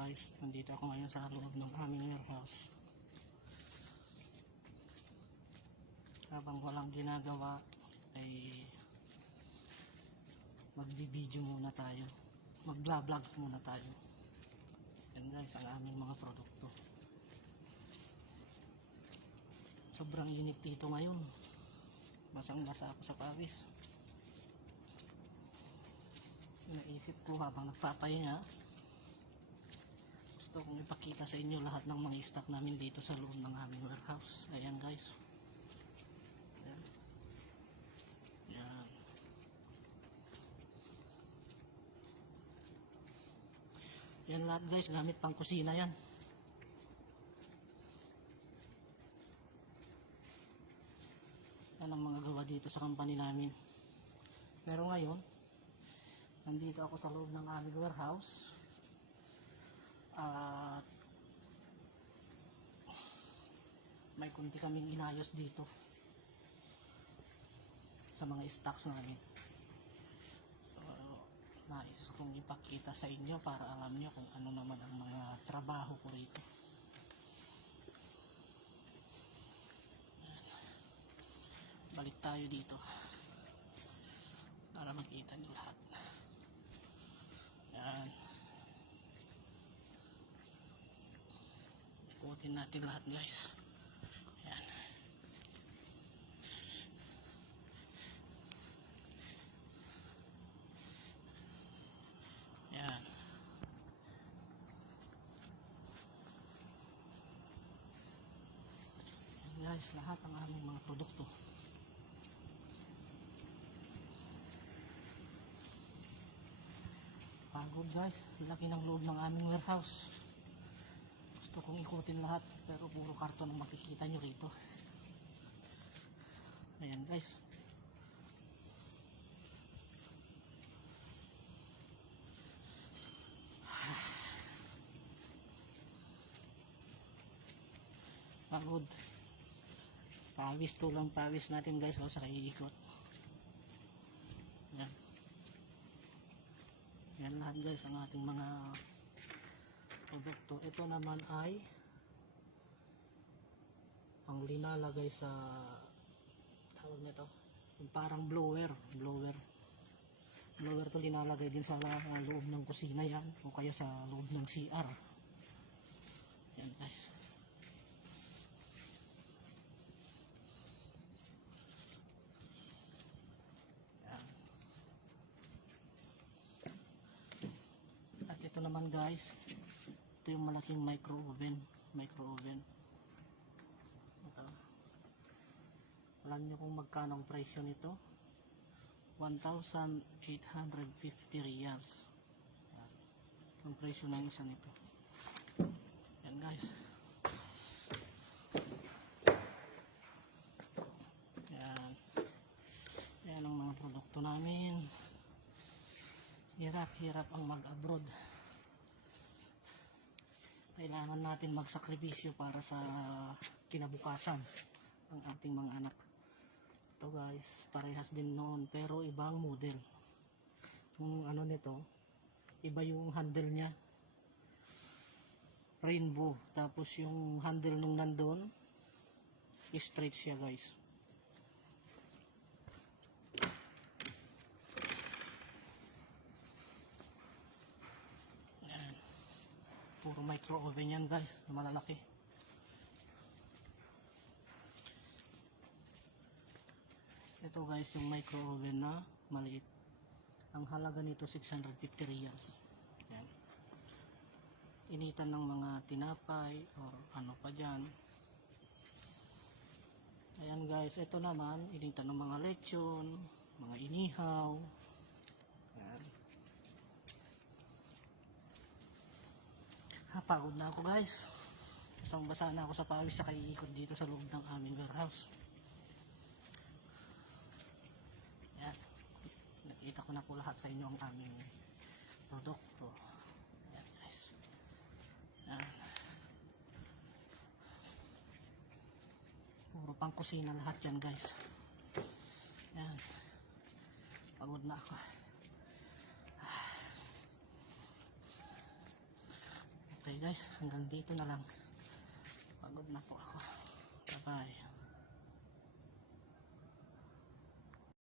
guys, nandito ako ngayon sa loob ng aming warehouse. Habang walang ginagawa, ay magbibideo muna tayo. Mag-vlog muna tayo. Yan guys, ang aming mga produkto. Sobrang init dito ngayon. Basang basa ako sa pawis. Naisip ko habang nagpapahinga, gusto kong ipakita sa inyo lahat ng mga stock namin dito sa loob ng aming warehouse. Ayan guys. Ayan. Ayan. Yan lahat guys, gamit pang kusina yan. Yan ang mga gawa dito sa company namin. Pero ngayon, nandito ako sa loob ng aming warehouse. At may kunti kaming inayos dito sa mga stocks namin. So, nais kong ipakita sa inyo para alam nyo kung ano naman ang mga trabaho ko rito. Balik tayo dito para makita nyo lahat. Yan. Ikutin natin lahat guys. Yan. Yan. Yan guys, lahat ang aming mga produkto. Pagod guys, laki ng loob ng aming warehouse. Gusto kong ikutin lahat pero puro karton ang makikita nyo rito. Ayan guys. Pagod. Pawis tulang pawis natin guys o sa kaiikot. Ayan. Yan lahat guys ang ating mga produkto. Ito naman ay ang linalagay sa tawag nito yung parang blower blower. Blower to linalagay din sa loob ng kusina yan o kaya sa loob ng CR yan guys. At ito naman guys ito yung malaking micro oven. Micro oven. Ito. Alam nyo kung magkano ang presyo nito? 1,850 reals ang presyo ng isa nito. Yan guys. Yan. Yan ang mga produkto namin. Hirap hirap ang mag abroad kailangan natin magsakripisyo para sa kinabukasan ng ating mga anak. Ito guys parehas din noon pero ibang model. Yung ano nito iba yung handle nya rainbow. Tapos yung handle nung nandun straight siya guys Ayan. Puro micro oven yan guys. Na malalaki. Ito guys yung micro oven na maliit. Ang halaga nito 650 reals yan. Initan ng mga tinapay or ano pa dyan. Ayan guys ito naman initan ng mga lechon mga inihaw. Yan ha pagod na ako guys. Basang basa na ako sa pawis sa kaiikot dito sa loob ng aming warehouse. Yan. Nakita ko na po lahat sa inyo ang aming produkto. Yan guys. Yan. Puro pang kusina lahat yan guys. Yan. Pagod na ako Okay guys, hanggang dito na lang. Pagod na po ako. Bye-bye.